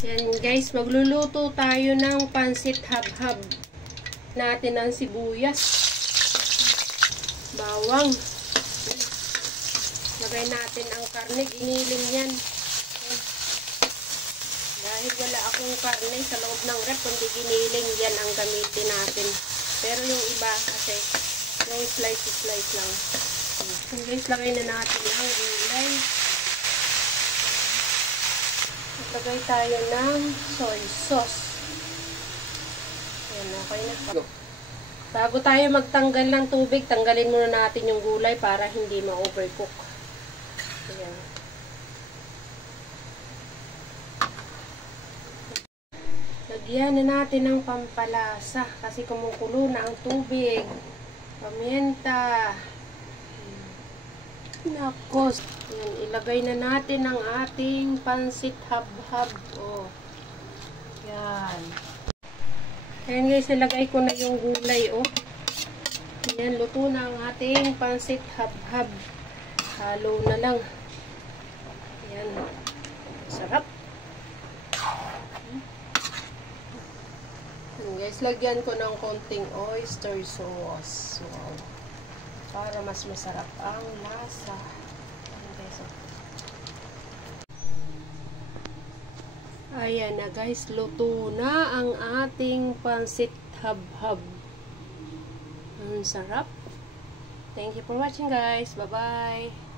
Yan guys, magluluto tayo ng pansit habhab. Natin ang sibuyas, bawang. Lagay natin ang karne, giniling yan. Dahil wala akong karne sa loob ng rep, kundi giniling, yan ang gamitin natin. Pero yung iba kasi, yung slice lang. So guys, lagay na natin ang gulay. Lagay tayo ng soy sauce. Ayan, okay na. Bago tayo magtanggal ng tubig, tanggalin muna natin yung gulay para hindi ma-overcook. Ayan. Lagyan na natin ng pampalasa kasi kumukulo na ang tubig. Pamienta. Nakos. Ayan, ilagay na natin ang ating pansit habhab. Oh. Yan. Ayan guys, ilagay ko na yung gulay. Oh. Ayan, luto na ang ating pansit habhab. Halo na lang. Ayan. Sarap. Ayan guys, lagyan ko ng konting oyster sauce. Wow. Para mas masarap ang lasa. Ayan na guys, luto na ang ating pansit habhab. Ang sarap. Thank you for watching guys. Bye-bye.